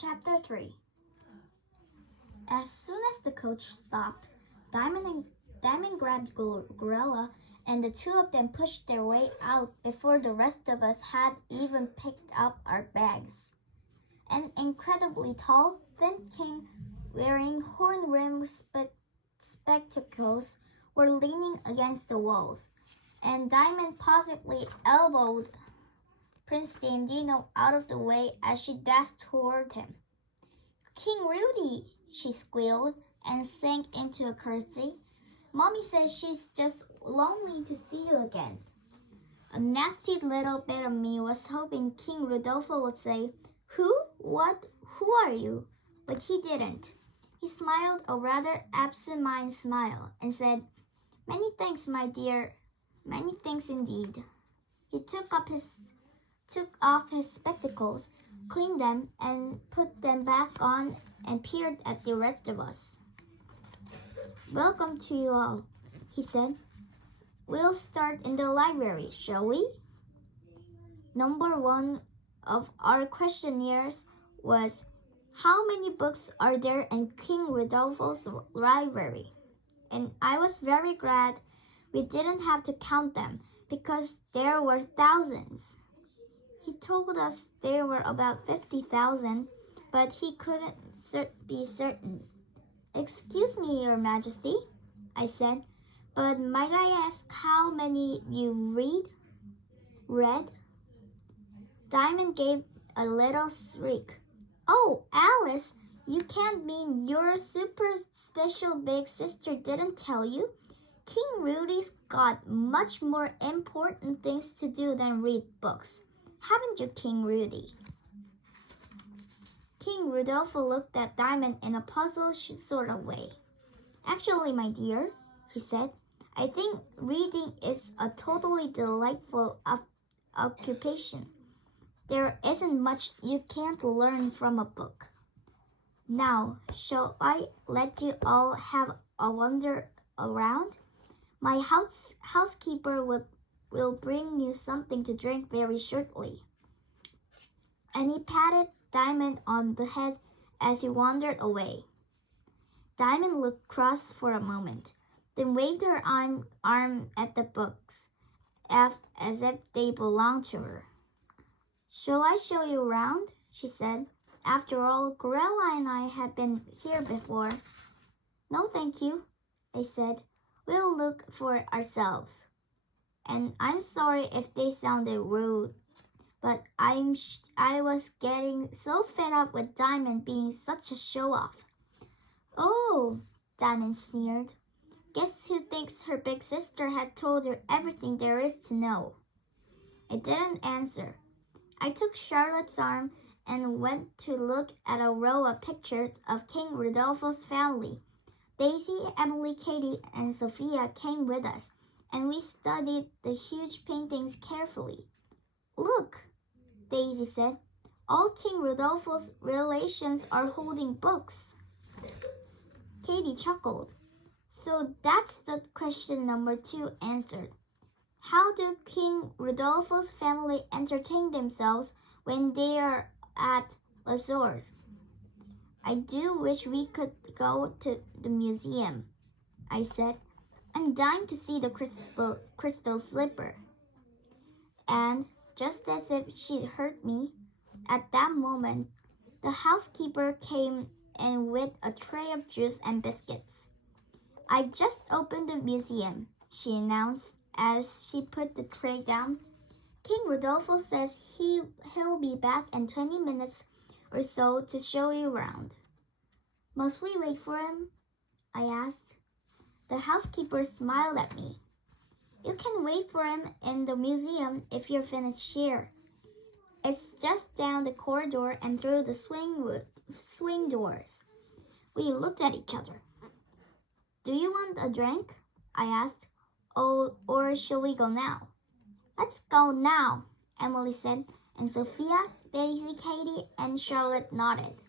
Chapter 3. As soon as the coach stopped, Diamond grabbed Gorilla, and the two of them pushed their way out before the rest of us had even picked up our bags. An incredibly tall, thin king wearing horn-rimmed spectacles were leaning against the walls, and Diamond possibly elbowed Prince Dandino out of the way as she dashed toward him. "King Rudy," she squealed and sank into a curtsy. "Mommy says she's just lonely to see you again." A nasty little bit of me was hoping King Rodolfo would say, "Who? What? Who are you?" But he didn't. He smiled a rather absent-minded smile and said, "Many thanks, my dear. Many thanks indeed." He took off his spectacles, cleaned them, and put them back on and peered at the rest of us. "Welcome to you all," he said. "We'll start in the library, shall we?" Number 1 of our questionnaires was, "How many books are there in King Rodolfo's library?" And I was very glad we didn't have to count them because there were thousands. He told us there were about 50,000, but he couldn't be certain. "Excuse me, Your Majesty," I said, "but might I ask how many you read?" Diamond gave a little shriek. "Oh, Alice, you can't mean your super special big sister didn't tell you? King Rudy's got much more important things to do than read books. Haven't you, King Rudy?" King Rodolfo looked at Diamond in a puzzled sort of way. "Actually, my dear," he said, "I think reading is a totally delightful occupation. There isn't much you can't learn from a book. Now, shall I let you all have a wander around? My housekeeper will bring you something to drink very shortly." And he patted Diamond on the head as he wandered away. Diamond looked cross for a moment, then waved her arm at the books as if they belonged to her. "Shall I show you around?" she said. "After all, Gorilla and I have been here before." "No, thank you," I said. "We'll look for ourselves." And I'm sorry if they sounded rude, but I was getting so fed up with Diamond being such a show-off. "Oh," Diamond sneered. "Guess who thinks her big sister had told her everything there is to know?" I didn't answer. I took Charlotte's arm and went to look at a row of pictures of King Rodolfo's family. Daisy, Emily, Katie, and Sophia came with us, and we studied the huge paintings carefully. "Look," Daisy said, "all King Rodolfo's relations are holding books." Katie chuckled. "So that's the question number 2 answered. How do King Rodolfo's family entertain themselves when they are at Azores?" "I do wish we could go to the museum," I said. "I'm dying to see the crystal slipper." And just as if she'd heard me, at that moment, the housekeeper came in with a tray of juice and biscuits. "I've just opened the museum," she announced as she put the tray down. "King Rodolfo says he'll be back in 20 minutes or so to show you around." "Must we wait for him?" I asked. The housekeeper smiled at me. "You can wait for him in the museum if you're finished here. It's just down the corridor and through the swing doors." We looked at each other. "Do you want a drink?" I asked. "Oh, or shall we go now?" "Let's go now," Emily said, and Sophia, Daisy, Katie, and Charlotte nodded.